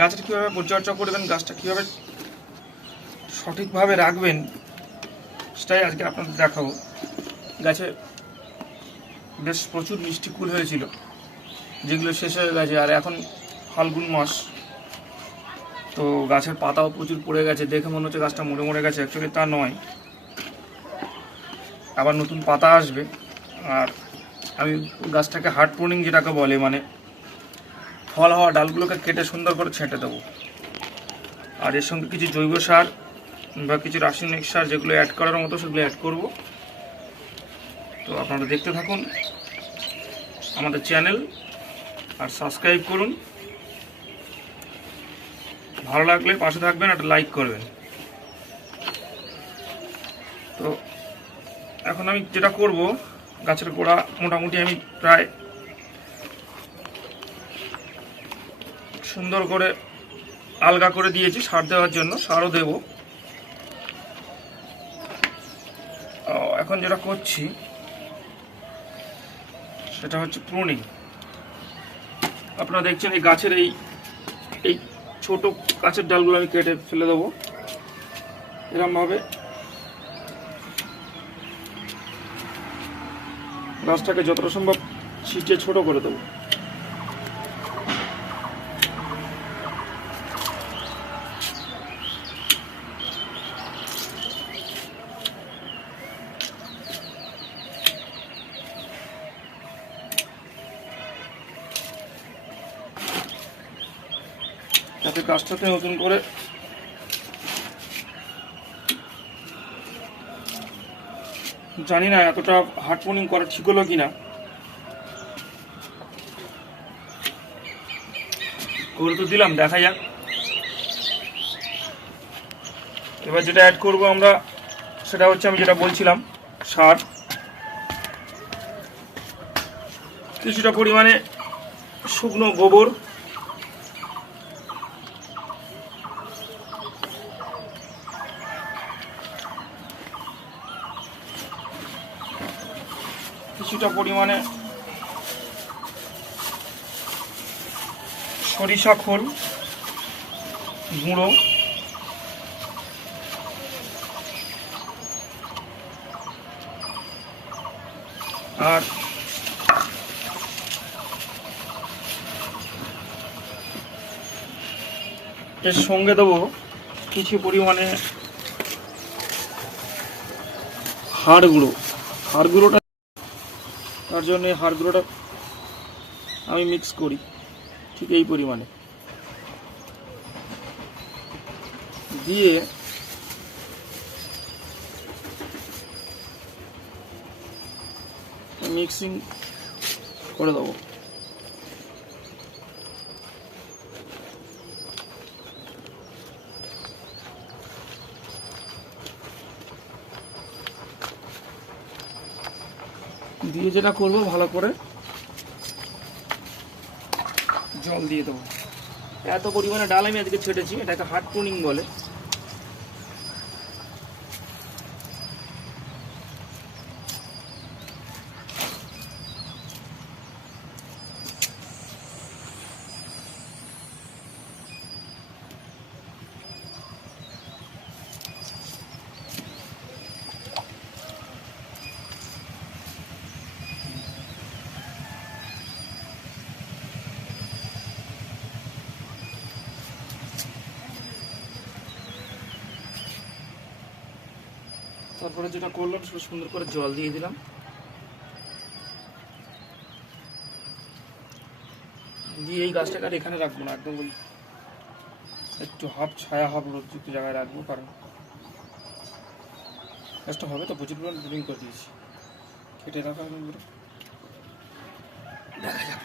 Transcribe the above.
গাছের কীভাবে পরিচর্যা করবেন, গাছটা কীভাবে সঠিকভাবে রাখবেন, সেটাই আজকে আপনাদের দেখাবো। গাছে বেশ প্রচুর মিষ্টি কুল হয়েছিল, যেগুলো শেষ হয়ে গেছে, আর এখন ফাল্গুন মাস। তো গাছের পাতাও প্রচুর পড়ে গেছে, দেখে মনে হচ্ছে গাছটা মরে মরে গেছে অ্যাকচুয়ালি তা নয়। আবার নতুন পাতা আসবে, আর আমি গাছটাকে হার্ড প্রুনিং যেটাকে বলে মানে ফল হওয়া ডালগুলোকে কেটে সুন্দর করে ছেঁটে দেবো। আর এর সঙ্গে কিছু জৈব সার বা কিছু রাসায়নিক সার যেগুলো অ্যাড করার মতো সেগুলো অ্যাড করব। তো আপনারা দেখতে থাকুন আমাদের চ্যানেল আর সাবস্ক্রাইব করুন। ভালো লাগলে পাশে থাকবেন একটা লাইক করবেন। তো এখন আমি যেটা করব, গাছের গোড়া মোটামুটি আমি প্রায় সুন্দর করে আলগা করে দিয়েছি সার দেওয়ার জন্য, সারও দেব। এখন যেটা করছি, সেটা হচ্ছে প্রুনিং। আপনারা দেখছেন এই গাছের এই এই ছোট গাছের ডালগুলো আমি কেটে ফেলে দেবো। এরমভাবে। গাছটাকে যতটা সম্ভব ছিটিয়ে ছোট করে দেবো। যাতে গাছটাতে নতুন করে জানি না এতটা হার্ড পোনিং করা ঠিক হলো কিনা। করে তো দিলাম, দেখা যাক। এবার যেটা অ্যাড করব আমরা, সেটা হচ্ছে আমি যেটা বলছিলাম, সার। কিছুটা পরিমাণে শুকনো গোবর। কিছুটা পরিমাণে সরিষা খোল, গুঁড়ো, আর এর সঙ্গে দেবো কিছু পরিমাণে হাড় গুঁড়ো। হাড় গুঁড়োটা তার জন্য হাড় গুঁড়োটা আমি মিক্স করি ঠিক এই পরিমাণে। দিয়ে মিক্সিং করে দেবো। দিয়ে যেটা করব, ভালো করে জল দিয়ে দেবো। এত পরিমাণে ডাল আমি আজকে ছেটেছি, এটাকে হার্ড প্রুনিং বলে। তারপরে যেটা করলাম সেটা সুন্দর করে জল দিয়ে দিলাম। দিয়ে এই গাছটাকে আর এখানে রাখব না, একদম একটু হাফ ছায়া, হাফ রোদযুক্ত জায়গায় রাখব, কারণ গাছটা হবে তো, প্রচুর পরিমাণ ব্রিডিং করে দিয়েছি। কেটে রাখা দেখা যাক।